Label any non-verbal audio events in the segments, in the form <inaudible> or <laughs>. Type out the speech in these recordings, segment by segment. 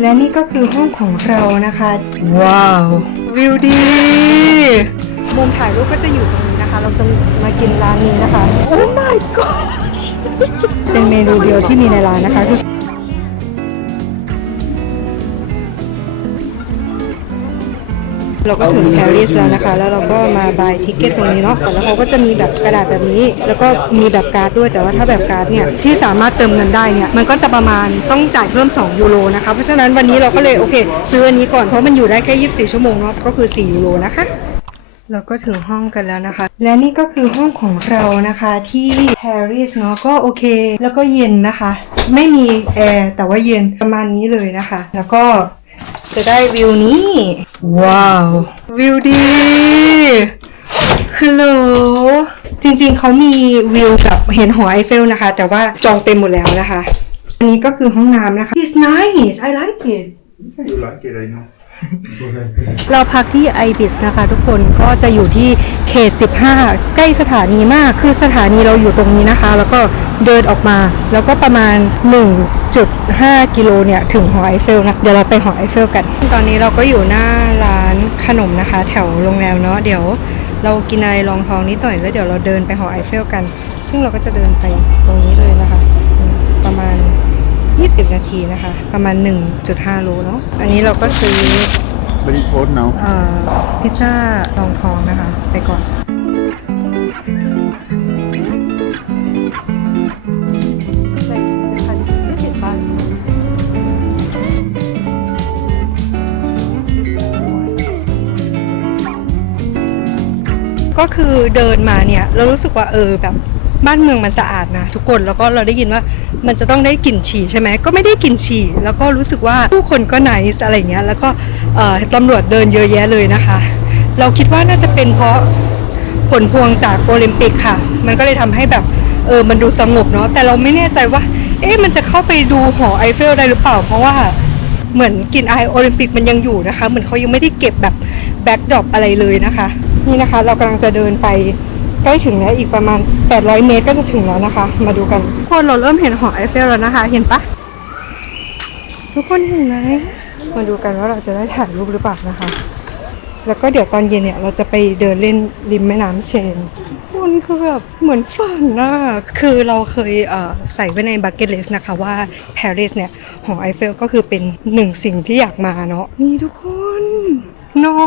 และนี่ก็คือห้องของเรานะคะ ว้าว วิวดีมุมถ่ายรูปก็จะอยู่ตรงนี้นะคะ เราจะมากินร้านนี้นะคะ โอ้ my god เป็นเมนูเดียวที่มีในร้านนะคะ เราก็ถึงปารีสแล้วนะคะ แล้วเราก็มาบายทิเก็ตตรงนี้เนาะแล้วเขาก็จะมีแบบกระดาษแบบนี้ แล้วก็มีแบบการ์ดด้วย แต่ว่าถ้าแบบการ์ดเนี่ยที่สามารถเติมเงินได้เนี่ย มันก็จะประมาณต้องจ่ายเพิ่ม 2 ยูโรนะคะ เพราะฉะนั้นวันนี้เราก็เลยโอเค ซื้ออันนี้ก่อน เพราะมันอยู่ได้แค่ 24 ชั่วโมงเนาะ ก็คือ 4 ยูโรนะคะเราก็ถึงห้องกันแล้วนะคะ และนี่ก็คือห้องของเรานะคะที่ปารีสเนาะก็โอเค แล้วก็เย็นนะคะ ไม่มีแอร์แต่ว่าเย็นประมาณนี้เลยนะคะ แล้วก็ จะได้วิวนี้ ว้าว วิวดีฮัลโหลจริงๆเขามีวิวแบบเห็นหอไอเฟลนะคะ แต่ว่าจองเต็มหมดแล้วนะคะ อันนี้ก็คือห้องน้ำนะคะ It's nice I like it You like it, I know. เราพักที่ไอบิสนะคะทุกคนก็จะอยู่ที่เขต 15 ใกล้สถานีมากคือสถานีเราอยู่ตรงนี้นะคะ แล้วก็เดินออกมา แล้วก็ประมาณ 1.5 กิโลเนี่ย ถึงหอไอเฟลนะ เดี๋ยวเราไปหอไอเฟลกัน ตอนนี้เราก็อยู่หน้าร้านขนมนะคะ แถวโรงแรมเนาะเดี๋ยวเรากินอะไรรองท้องนิดหน่อยแล้วเดี๋ยวเราเดินไปหอไอเฟลกัน ซึ่งเราก็จะเดินไปตรงนี้เลยนะคะ 20 นาทีนะคะ ประมาณ 1.5โลเนาะอันนี้เราก็ซื้อ But it's hot now. เอ่อพิซซ่ารองท้องนะคะ ไปก่อน ก็คือเดินมาเนี่ย เรารู้สึกว่าเออแบบบ้านเมืองมันสะอาดนะทุกคนแล้วก็เราได้ยินว่า มันจะต้องได้กลิ่นฉี่ใช่ไหมก็ไม่ได้กลิ่นฉี่แล้วก็รู้สึกว่าผู้คนก็ไนส์อะไรเงี้ยแล้วก็ตำรวจเดินเยอะแยะเลยนะคะ เราคิดว่าน่าจะเป็นเพราะผลพวงจากโอลิมปิกค่ะ มันก็เลยทำให้แบบเออมันดูสงบเนาะแต่เราไม่แน่ใจว่า เอ๊ะมันจะเข้าไปดูหอไอเฟลได้หรือเปล่า เพราะว่าเหมือนกลิ่นอโอลิมปิกมันยังอยู่นะคะ เหมือนเขายังไม่ได้เก็บแบบแบ็กดรอปอะไรเลยนะคะ นี่นะคะเรากำลังจะเดินไป ใกล้ถึงแล้วอีกประมาณ 800 เมตรก็จะถึงแล้วนะคะ มาดูกันทุกคนเราเริ่มเห็นหอไอเฟลแล้วนะคะ เห็นปะทุกคนเห็นไหมมาดูกันว่าเราจะได้ถ่ายรูปหรือเปล่านะคะ แล้วก็เดี๋ยวตอนเย็นเนี่ยเราจะไปเดินเล่นริมแม่น้ำเชนคุณคือแบบเหมือนฝันนะคือเราเคยเอ่อใส่ไว้ในบักเก็ตลิสต์นะคะว่าปารีสเนี่ยหอไอเฟลก็คือเป็นหนึ่งสิ่งที่อยากมาเนาะนี่ทุกคน น้อ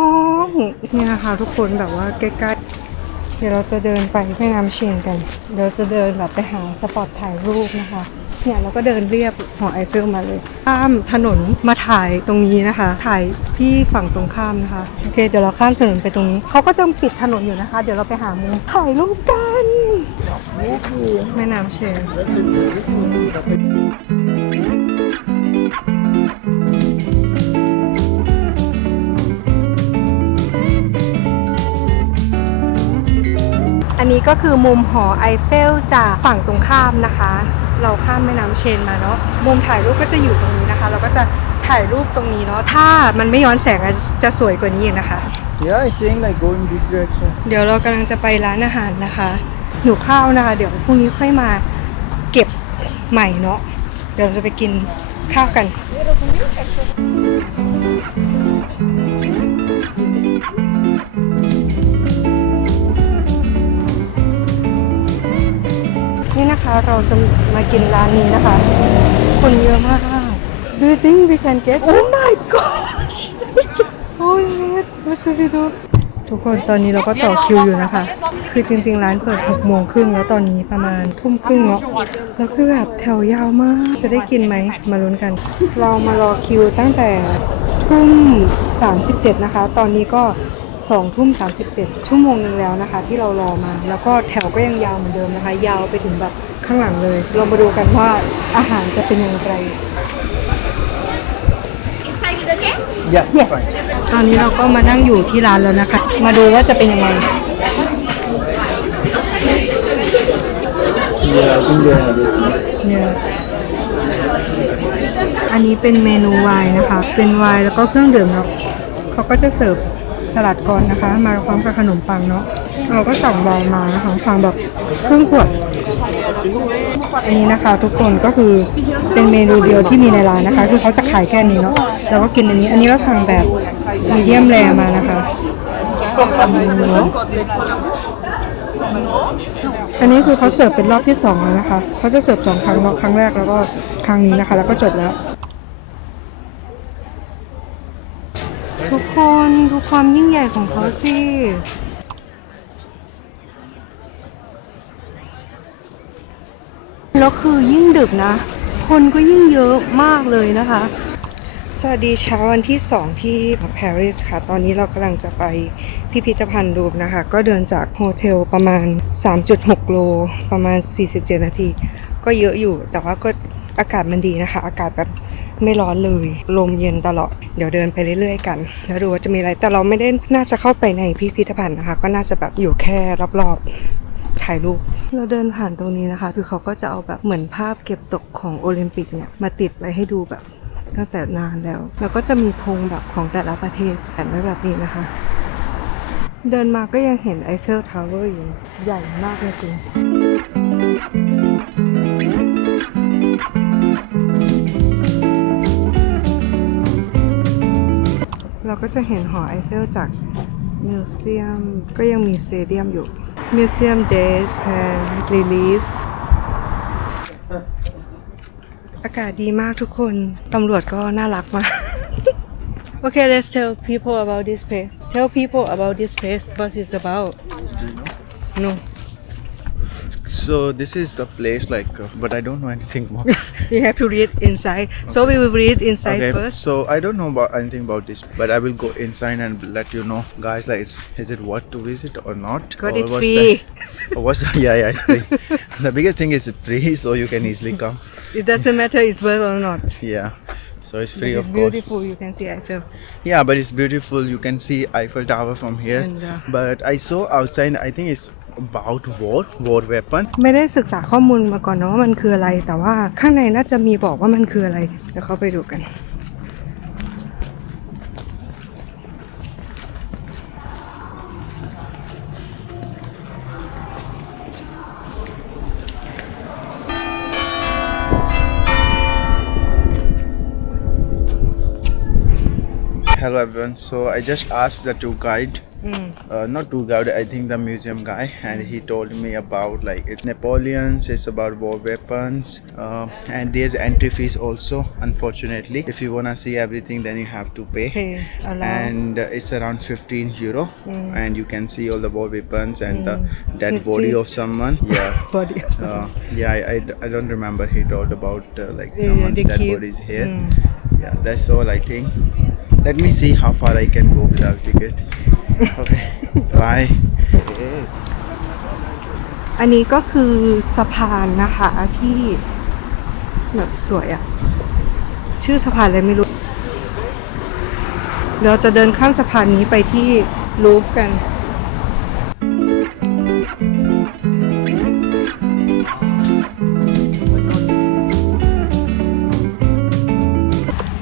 งเนี่ยนะคะทุกคนแบบว่าใกล้ๆ เดี๋ยวเราจะเดินไปแม่น้ำเชนกัน เดี๋ยวจะเดินแบบไปหาสปอตถ่ายรูปนะคะ เนี่ยเราก็เดินเรียบหอไอเฟลมาเลย ข้ามถนนมาถ่ายตรงนี้นะคะ ถ่ายที่ฝั่งตรงข้ามนะคะ โอเค เดี๋ยวเราข้ามถนนไปตรงนี้ เขาก็จะปิดถนนอยู่นะคะ เดี๋ยวเราไปหามุมถ่ายรูปกันแม่น้ำเชนอั นนี้ก็คือมุมหอไอเฟลจากฝั่งตรงข้ามนะคะ เราข้ามแม่น้ำเชนมาเนาะมุมถ่ายรูปก็จะอยู่ตรงนี้นะคะ เราก็จะถ่ายรูปตรงนี้เนาะถ้ามันไม่ย้อนแสงอะจะสวยกว่านี้อีกนะคะ Yeah, I think like go in this direction. เดี๋ยวเรากำลังจะไปร้านอาหารนะคะหิวข้าวนะคะ เดี๋ยวพรุ่งนี้ค่อยมาเก็บใหม่เนาะเดี๋ยวเราจะไปกินข้าวกัน นี่นะคะเราจะมากินร้านนี้นะคะ คนเยอะมาก Do you think we can get Oh my gosh Oh my what should we do ทุกคนตอนนี้เราก็ต่อคิวอยู่นะคะ คือจริง ๆ ร้านเปิด6โมงครึ่งแล้วตอนนี้ประมาณทุ่มครึ่งเนาะแล้วคือแบบแถวยาวมาก จะได้กินไหมมาลุ้นกัน เรามารอคิวตั้งแต่ทุ่ม37 นะคะ ตอนนี้ก็ 2ทุ่ม37ชั่วโมงหนึงแล้วนะคะ ที่เรารอมา แล้วก็แถวก็ยังยาวเหมือนเดิมนะคะ ยาวไปถึงแบบข้างหลังเลย เรามาดูกันว่าอาหารจะเป็นอย่างไร Excited, okay? Yeah, yes fine. ตอนนี้เราก็มานั่งอยู่ที่ร้านแล้วนะคะ มาดูว่าจะเป็นยังไง Yeah, I think they have this. เนี่ยอันนี้เป็นเมนูไวน์นะคะ เป็นไวน์แล้วก็เครื่องดื่มเนาะเขาก็จะเสิร์ฟ สลัดก่อนนะคะ มาพร้อมกับขนมปังเนาะเราก็สั่งวน์มานะคะสั่งแบบครึ่งขวดอันนี้นะคะ ทุกคนก็คือเป็นเมนูเดียวที่มีในร้านนะคะ คือเขาจะขายแค่นี้เนาะแล้วก็กินอันนี้อันนี้เราสั่งแบบมีเดียมแรมานะคะอันนี้คือเขาเสิร์ฟเป็นรอบที่สองแล้วนะคะเขาจะเสิร์ฟสองครั้งเนาะครั้งแรกแล้วก็ครั้งนี้นะคะ แล้วก็จบแล้ว ทุก ความยิ่งใหญ่ของเขาสิแล้วคือยิ่งดึกนะ คนก็ยิ่งเยอะมากเลยนะคะ สวัสดีเช้าวันที่ 2 ที่ปารีสค่ะ ตอนนี้เรากำลังจะไปพิพิธภัณฑ์ลูฟร์นะคะ ก็เดินจากโฮเทลประมาณ 3.6 โล ประมาณ 47 นาที ก็เยอะอยู่ แต่ว่าก็อากาศมันดีนะคะ อากาศแบบ ไม่ร้อนเลย ลมเย็นตลอด เดี๋ยวเดินไปเรื่อยๆกัน แล้วดูว่าจะมีอะไร แต่เราไม่ได้น่าจะเข้าไปในพิพิธภัณฑ์นะคะ ก็น่าจะแบบอยู่แค่รอบๆ ถ่ายรูป เราเดินผ่านตรงนี้นะคะ คือเขาก็จะเอาแบบเหมือนภาพเก็บตกของโอลิมปิกเนี่ยมาติดไว้ให้ดูแบบตั้งแต่นานแล้ว แล้วก็จะมีธงแบบของแต่ละประเทศแปะไว้แบบนี้นะคะ เดินมาก็ยังเห็นไอเฟลทาวเวอร์อยู่ ใหญ่มากจริง ก็จะเห็นหอไอเฟลจากมิวเซียมก็ยังมีสเตเดียมอยู่มิวเซียมเดสแอนด์รีลีฟอากาศดีมากทุกคน ตำรวจก็น่ารักมาก Okay, let's tell people about this place. Tell people about this place. What it's about. No. So this is the place like, uh, but I don't know anything more. <laughs> You have to read inside. So we will read inside okay, first. so I don't know about anything about this, but I will go inside and let you know, guys. Like, is, is it worth to visit or not? Got or it free. <laughs> The, what's the, yeah, yeah, it's free. <laughs> the biggest thing is it's free, so you can easily come. It doesn't matter it's worth or not. Yeah, so it's free This is of course. beautiful. You can see Eiffel. Yeah, but it's beautiful. You can see Eiffel Tower from here. And, uh, but I saw outside. I think it's about war, war weapon. ไม่ได้ศึกษาข้อมูลมาก่อนเนาะว่ามันคืออะไร แต่ว่าข้างในน่าจะมีบอกว่ามันคืออะไร เดี๋ยวเขาไปดูกัน Hello everyone. So I just asked the tour guide, uh, not tour guide, I think the museum guy, and he told me about like it's Napoleon's, it's about war weapons, uh, and there's entry fees also. Unfortunately, if you wanna see everything, then you have to pay. Pay. And uh, it's around 15 euro, and you can see all the war weapons and the dead History. body of someone. <laughs> Yeah. Body of Uh, yeah, I don't remember. He told about uh, like someone's dead keep- bodies here. Mm. Yeah, that's all I think. Let me see how far I can go without ticket. โอเคไปอันนี้ก็คือสะพานนะคะที่แบบสวยอะชื่อสะพานอะไรไม่รู้ เราจะเดินข้ามสะพานนี้ไปที่ลูฟกัน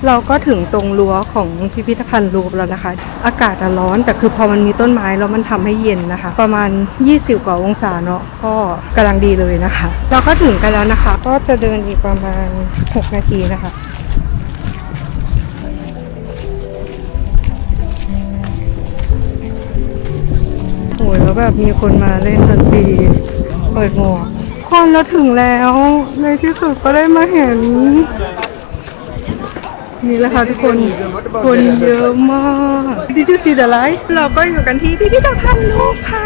เราก็ถึงตรงรั้วของพิพิธภัณฑ์ลูฟร์แล้วนะคะ อากาศร้อนแต่คือพอมันมีต้นไม้แล้วมันทำให้เย็นนะคะ ประมาณ 20 กว่าองศาเนาะก็กำลังดีเลยนะคะ เราก็ถึงกันแล้วนะคะ ก็จะเดินอีกประมาณ 6 นาทีนะคะโอ้ยแล้วแบบมีคนมาเล่นดนตรีเปิดหมวกคนเราถึงแล้วในที่สุดก็ได้มาเห็น นี่แหละค่ะทุกคน คนเยอะมาก Did you see the light เราก็อยู่กันที่พิพิธภัณฑ์ลูกค่ะ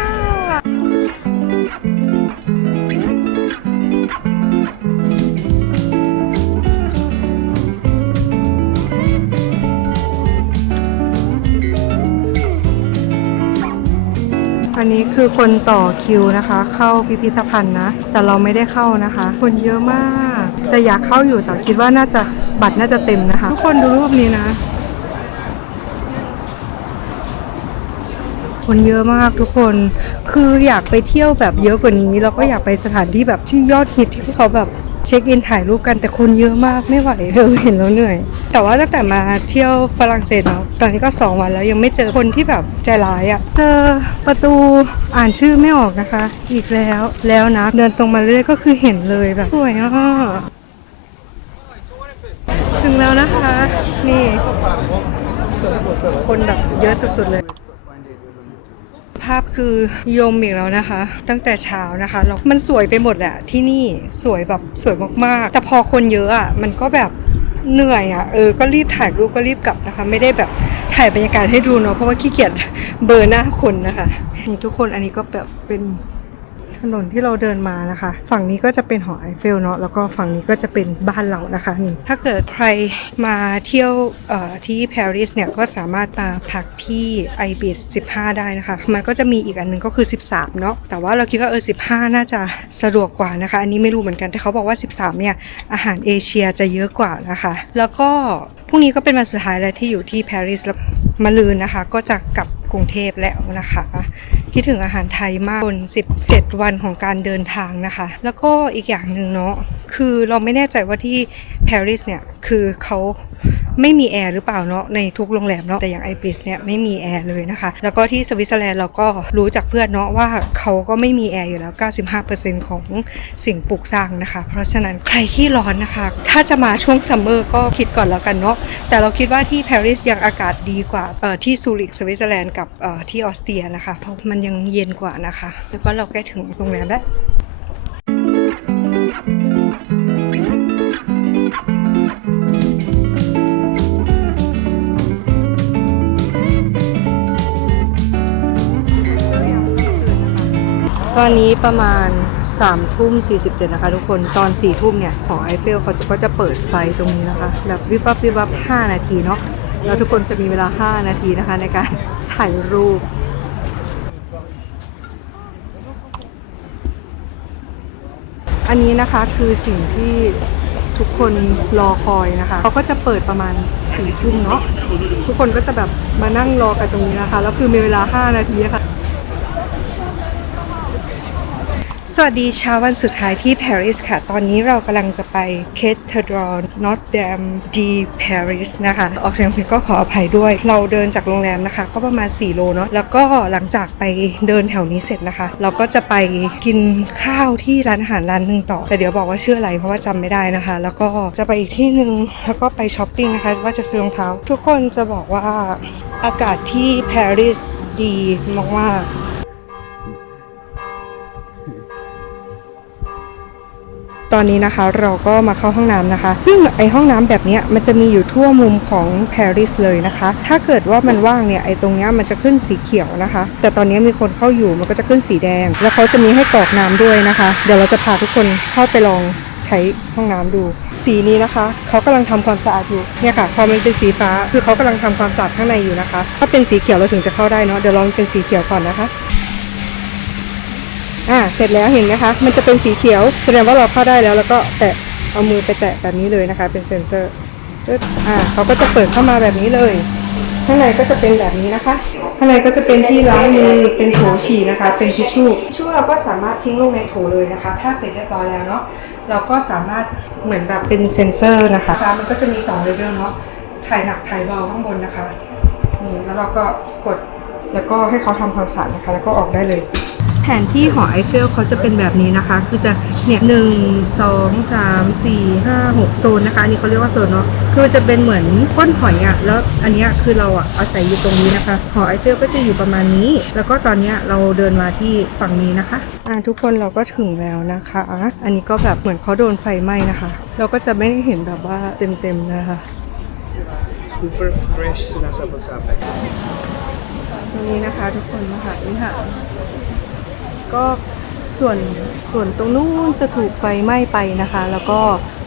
อันนี้คือคนต่อคิวนะคะ เข้าพิพิธภัณฑ์นะ แต่เราไม่ได้เข้านะคะ คนเยอะมาก แต่อยากเข้าอยู่แต่คิดว่าน่าจะบัตรน่าจะเต็มนะคะ ทุกคนดูรูปนี้นะ คนเยอะมากทุกคนคืออยากไปเที่ยวแบบเยอะกว่านี้ แล้วก็อยากไปสถานที่แบบที่ยอดฮิตที่เขาแบบ เช็คอินถ่ายรูปกันแต่คนเยอะมากไม่ไหวเออเห็นแล้วเหนื่อย แต่ว่าตั้งแต่มาเที่ยวฝรั่งเศสเนาะตอนนี้ก็ 2 วันแล้วยังไม่เจอคนที่แบบใจร้ายอะ่ะ เจอประตูอ่านชื่อไม่ออกนะคะ อีกแล้วแล้วนะ เดินตรงมาเรื่อยก็คือเห็นเลยแบบสวยอะถึงแล้วนะคะ นี่ คนแบบเยอะสุดๆเลยาพคือยมอีกแล้วนะคะ ตั้งแต่เช้านะคะแล้วมันสวยไปหมดแหละที่นี่สวยแบบสวยมากๆ แต่พอคนเยอะอะมันก็แบบเหนื่อยอะเออก็รีบถ่ายรูปก็รีบกลับนะคะ ไม่ได้แบบถ่ายบรรยากาศให้ดูเนาะเพราะว่าขี้เกียจเบอร์หน้าคนนะคะนี่ทุกคนอันนี้ก็แบบเป็น ถนนที่เราเดินมานะคะ ฝั่งนี้ก็จะเป็นหอไอเฟลเนาะแล้วก็ฝั่งนี้ก็จะเป็นบ้านเรานะคะนี่ถ้าเกิดใครมาเที่ยวที่ปารีสเนี่ยก็สามารถมาพักที่ไอบิส15 ได้นะคะ มันก็จะมีอีกอันหนึงก็คือ 13 เนาะแต่ว่าเราคิดว่าเออ15 น่าจะสะดวกกว่านะคะ อันนี้ไม่รู้เหมือนกันแต่เขาบอกว่า 13 เนี่ย อาหารเอเชียจะเยอะกว่านะคะ แล้วก็พรุ่งนี้ก็เป็นวันสุดท้ายแล้วที่อยู่ที่ปารีสแล้ว มาลืนนะคะ ก็จะกลับกรุงเทพแล้วนะคะ คิดถึงอาหารไทยมากบน 17 วันของการเดินทางนะคะ แล้วก็อีกอย่างหนึ่งเนาะคือเราไม่แน่ใจว่าที่ปารีสเนี่ย คือเขา ไม่มีแอร์หรือเปล่าเนาะในทุกโรงแรมเนาะแต่อย่างไอปริสเนี่ยไม่มีแอร์เลยนะคะ แล้วก็ที่สวิตเซอร์แลนด์เราก็รู้จากเพื่อนเนาะว่าเขาก็ไม่มีแอร์อยู่แล้ว 95%ของสิ่งปลูกสร้างนะคะ เพราะฉะนั้นใครที่ร้อนนะคะ ถ้าจะมาช่วงซัมเมอร์ก็คิดก่อนแล้วกันเนาะแต่เราคิดว่าที่ปารีสยังอากาศดีกว่าที่ซูริกสวิตเซอร์แลนด์กับที่ออสเตรียนะคะเพราะมันยังเย็นกว่านะคะ แล้วก็เราใกล้ถึงโรงแรมแล้ว ตอนนี้ประมาณ3ทุ่ม47 นะคะทุกคน ตอน4ทุ่มเนี่ย หอไอเฟลเขาจะก็จะเปิดไฟตรงนี้นะคะ แบบวิบวับวิบวับ5นาทีเนาะ แล้วทุกคนจะมีเวลา 5 นาทีนะคะในการถ่ายรูปอันนี้นะคะคือสิ่งที่ทุกคนรอคอยนะคะเขาก็จะเปิดประมาณ4ี่ทุ่มเนาะทุกคนก็จะแบบมานั่งรอกันตรงนี้นะคะ แล้วคือมีเวลา 5 นาทีนะคะ สวัสดีเช้าวันสุดท้ายที่ปารีสค่ะ ตอนนี้เรากำลังจะไป Cathedral Notre Dame de Paris นะคะ ออกเสียงผิดก็ขออภัยด้วย เราเดินจากโรงแรมนะคะ ก็ประมาณ 4 โลเนาะ แล้วก็หลังจากไปเดินแถวนี้เสร็จนะคะ เราก็จะไปกินข้าวที่ร้านอาหารร้านหนึ่งต่อ แต่เดี๋ยวบอกว่าชื่ออะไรเพราะว่าจำไม่ได้นะคะ แล้วก็จะไปอีกที่หนึ่งแล้วก็ไปช้อปปิ้งนะคะ ว่าจะซื้อรองเท้า ทุกคนจะบอกว่าอากาศที่ปารีสดีมากๆ ตอนนี้นะคะเราก็มาเข้าห้องน้ำนะคะ ซึ่งไอห้องน้ำแบบนี้มันจะมีอยู่ทั่วมุมของปารีสเลยนะคะ ถ้าเกิดว่ามันว่างเนี่ยไอตรงเนี้ยมันจะขึ้นสีเขียวนะคะ แต่ตอนนี้มีคนเข้าอยู่มันก็จะขึ้นสีแดง แล้วเขาจะมีให้กรอกน้ำด้วยนะคะ เดี๋ยวเราจะพาทุกคนเข้าไปลองใช้ห้องน้ำดู สีนี้นะคะเขากำลังทำความสะอาดอยู่เนี่ยค่ะพอมันเป็นสีฟ้าคือเขากำลังทำความสะอาดข้างในอยู่นะคะ ถ้าเป็นสีเขียวเราถึงจะเข้าได้เนาะเดี๋ยวลองเป็นสีเขียวก่อนนะคะ อ่าเสร็จแล้วเห็นไหมคะ มันจะเป็นสีเขียวแสดงว่าเราเข้าได้แล้ว แล้วก็แตะเอามือไปแตะแบบนี้เลยนะคะ เป็นเซ็นเซอร์ปึ๊ดอ่าเขาก็จะเปิดเข้ามาแบบนี้เลย ข้างในก็จะเป็นแบบนี้นะคะ ข้างในก็จะเป็นที่ล้างมือเป็นโถฉี่นะคะ เป็นทิชชู่ทิชชู่เราก็สามารถทิ้งลงในโถเลยนะคะ ถ้าเสร็จเรียบร้อยแล้วเนาะเราก็สามารถเหมือนแบบเป็นเซ็นเซอร์นะคะมันก็จะมี2เลเวลเนาะถ่ายหนักถ่ายเบาข้างบนนะคะนี่แล้วเราก็กด แล้วก็ให้เขาทำความสะอาดนะคะ แล้วก็ออกได้เลย แผนที่หอไอเฟลเขาจะเป็นแบบนี้นะคะ คือจะเนี่ยหนึ่งสองสามสี่ห้าหกโซนนะคะ อันนี้เขาเรียกว่าโซนเนาะคือจะเป็นเหมือนก้นหอยอะ่ะแล้วอันเนี้ยคือเราอะอาศัยอยู่ตรงนี้นะคะ หอไอเฟลก็จะอยู่ประมาณนี้ แล้วก็ตอนเนี้ยเราเดินมาที่ฝั่งนี้นะคะอ่าทุกคนเราก็ถึงแล้วนะคะ อันนี้ก็แบบเหมือนเขาโดนไฟไหม้นะคะ เราก็จะไม่ได้เห็นแบบว่าเต็มๆนะคะ super fresh sinasabi-sabi. ตรงนี้นะคะทุกคนนะคะนี่ค่ะก็ส่วนส่วนตรงนู้นจะถูกไฟไหม้ไปนะคะ แล้วก็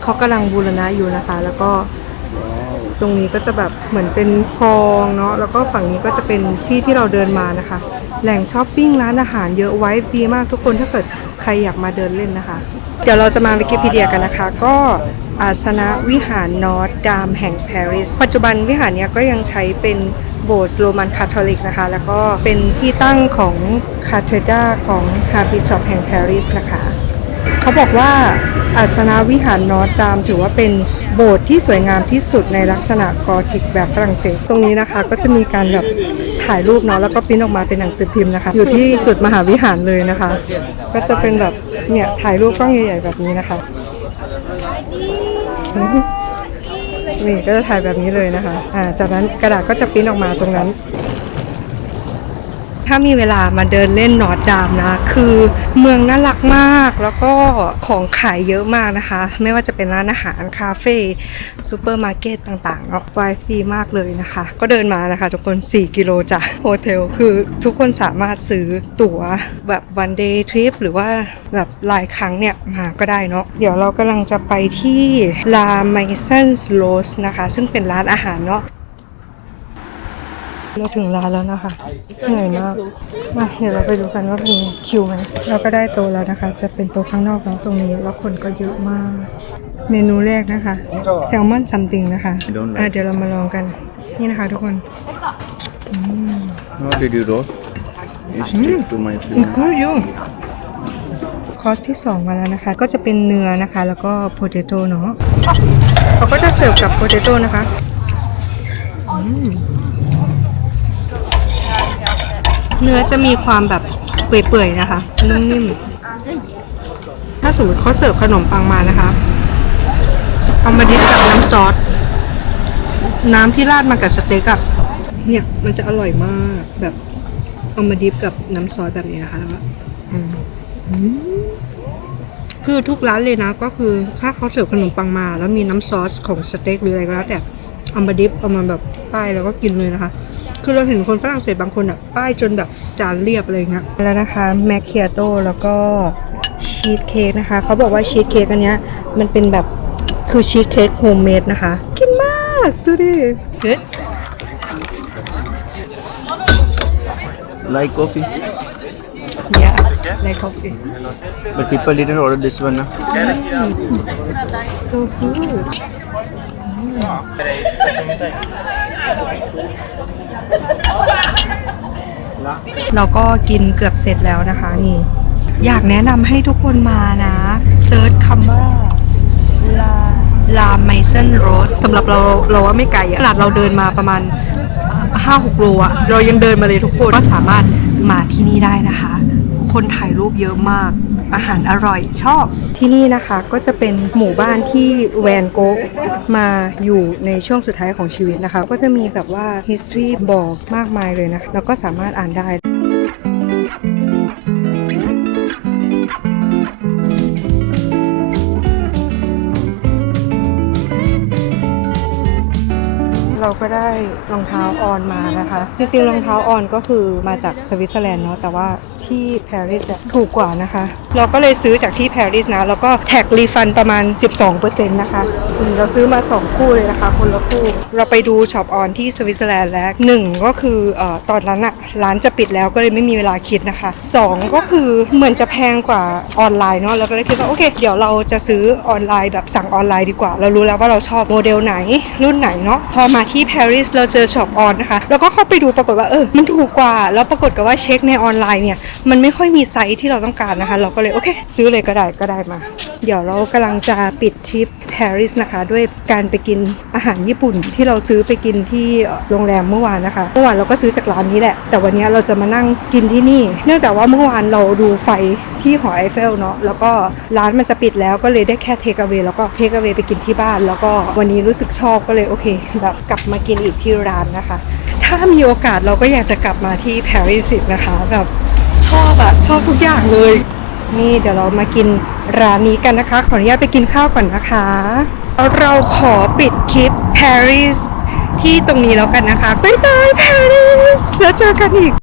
เขากำลังบูรณะอยู่นะคะ แล้วก็ตรงนี้ก็จะแบบเหมือนเป็นคลองเนาะแล้วก็ฝั่งนี้ก็จะเป็นที่ที่เราเดินมานะคะ แหล่งช้อปปิ้งร้านอาหารเยอะไว้ดีมากทุกคนถ้าเกิดใครอยากมาเดินเล่นนะคะ เดี๋ยวเราจะมาวิกิพีเดียกันนะคะ ก็อาสนะวิหารนอร์ดดามแห่งปารีสปัจจุบันวิหารเนี้ยก็ยังใช้เป็น โบสถ์โรมันคาทอลิกนะคะ แล้วก็เป็นที่ตั้งของคาเทดราของฮาร์บิชอปแห่งปารีสนะคะ เขาบอกว่าอาสนาวิหารนอตดามถือว่าเป็นโบสถ์ที่สวยงามที่สุดในลักษณะกอธิกแบบฝรั่งเศสตรงนี้นะคะ ก็จะมีการแบบถ่ายรูปเนาะแล้วก็ปริ้นออกมาเป็นหนังสือพิมพ์นะคะ อยู่ที่จุดมหาวิหารเลยนะคะ ก็จะเป็นแบบเนี่ยถ่ายรูปกล้องใหญ่ๆแบบนี้นะคะ นี่ก็จะถ่ายแบบนี้เลยนะคะ อ่า จากนั้นกระดาษก็จะพิมพ์ออกมาตรงนั้น ถ้ามีเวลามาเดินเล่นนอร์ดดามนะ คือเมืองน่ารักมาก แล้วก็ของขายเยอะมากนะคะ ไม่ว่าจะเป็นร้านอาหาร คาเฟ่ซูเปอร์มาร์เก็ตต่างๆเนาะไวฟรีมากเลยนะคะ ก็เดินมานะคะ ทุกคน 4 กิโลจากโฮเทล คือทุกคนสามารถซื้อตั๋วแบบวันเดย์ทริปหรือว่าแบบหลายครั้งเนี่ยมาก็ได้เนาะ เดี๋ยวเรากำลังจะไปที่ลาไมเซนส์โ s นะคะ ซึ่งเป็นร้านอาหารเนาะ เราถึงร้านแล้วนะคะเหนื่อยมากมาเดี๋ยวเราไปดูกันว่ามีคิวไหมเราก็ได้โต๊ะแล้วนะคะ จะเป็นโต๊ะข้างนอกเนาะตรงนี้แล้วคนก็เยอะมาก เมนูแรกนะคะแซลมอนซัมติงนะคะ I don't like อะเดี๋ยวเรามาลองกันนี่นะคะทุกคน What did you roll? You stick to my อืม finger. ก็อยู่คอร์สที่ 2 มาแล้วนะคะ ก็จะเป็นเนื้อนะคะ แล้วก็โพเตโต้เนาะเขาก็จะเสิร์ฟกับโพเตโต้นะคะอืม เนื้อจะมีความแบบเปื่อยๆนะคะ นุ่มนิ่มถ้าสมมติเขาเสิร์ฟขนมปังมานะคะ เอามาดิบกับน้ำซอส น้ำที่ราดมากับสเต็กอะเนี่ยมันจะอร่อยมากแบบเอามาดิฟกับน้ำซอสแบบนี้นะคะแล้วก็คือทุกร้านเลยนะก็คือถ้าเขาเสิร์ฟขนมปังมา แล้วมีน้ำซอสของสเต็กหรืออะไรก็แล้วแต่เอามาดิฟเอามาแบบป้ายแล้วก็กินเลยนะคะ คือเราเห็นคนฝรั่งเศสบางคนอะ ป้ายจนแบบจานเรียบอะไรเงี้ยแล้วนะคะแมคเคียโตแล้วก็ชีสเค้กนะคะ เขาบอกว่าชีสเค้กอันเนี้ยมันเป็นแบบคือชีสเค้กโฮมเมดนะคะ กินมาก ดูดิ good Like coffee? yeah like coffee But people didn't order this one. Now. so good เราก็กินเกือบเสร็จแล้วนะคะนี่ อยากแนะนำให้ทุกคนมานะเซิร์ชคำว่าลาลาไมเซนโรดสำหรับเราเราว่าไม่ไกลอะขนาดเราเดินมาประมาณ5-6โลอะเรายังเดินมาเลยทุกคนก็สามารถมาที่นี่ได้นะคะ คนถ่ายรูปเยอะมาก อาหารอร่อยชอบ ที่นี่นะคะก็จะเป็นหมู่บ้านที่แวนโกะมาอยู่ในช่วงสุดท้ายของชีวิตนะคะ ก็จะมีแบบว่า history บอกมากมายเลยนะคะ แล้วก็สามารถอ่านได้ ก็ได้รองเท้าออนมานะคะ จริงๆรองเท้าออนก็คือมาจากสวิตเซอร์แลนด์เนาะแต่ว่าที่ปารีสถูกกว่านะคะ เราก็เลยซื้อจากที่ปารีสนะ แล้วก็แท็กรีฟันประมาณ 12%นะคะ เราซื้อมา 2 คู่เลยนะคะ คนละคู่ เราไปดูช็อปออนที่สวิตเซอร์แลนด์แล้วหนึ่งก็คืออตอนนั้นอะร้านจะปิดแล้วก็เลยไม่มีเวลาคิดนะคะสองก็คือเหมือนจะแพงกว่าออนไลน์เนาะเราก็เลยคิดว่าโอเค เดี๋ยวเราจะซื้อออนไลน์แบบสั่งออนไลน์ดีกว่า เรารู้แล้วว่าเราชอบโมเดลไหนรุ่นไหนเนาะพอมาที่ปารีสเราเจอช็อปออนนะคะแล้วก็เข้าไปดูปรากฏว่าเออมันถูกกว่า แล้วปรากฏกับว่าเช็คในออนไลน์เนี่ยมันไม่ค่อยมีไซส์ที่เราต้องการนะคะ เราก็เลยโอเค ซื้อเลยก็ได้ก็ได้มา เดี๋ยวเรากำลังจะปิดทริปปารีสนะคะ ด้วยการไปกินอาหารญี่ปุ่นที่เราซื้อไปกินที่โรงแรมเมื่อวานนะคะเมื่อวานเราก็ซื้อจากร้านนี้แหละ แต่วันนี้เราจะมานั่งกินที่นี่ เนื่องจากว่าเมื่อวานเราดูไฟที่หอไอเฟลเนาะแล้วก็ร้านมันจะปิดแล้วก็เลยได้แค่เทคเอา a y แล้วก็เทคเอา a y ไปกินที่บ้าน แล้วก็วันนี้รู้สึกชอบก็เลยโอเคแบบกลับมากินอีกที่ร้านนะคะ ถ้ามีโอกาสเราก็อยากจะกลับมาที่ปารีสอีกนะคะแบบชอบอะชอบทุกอย่างเลย นี่เดี๋ยวเรามากินร้านนี้กันนะคะ ขออนุญาตไปกินข้าวก่อนนะคะเราขอปิดคลิปปารีสที่ตรงนี้แล้วกันนะคะบ๊ายบายปารีสแล้วเจอกันอีก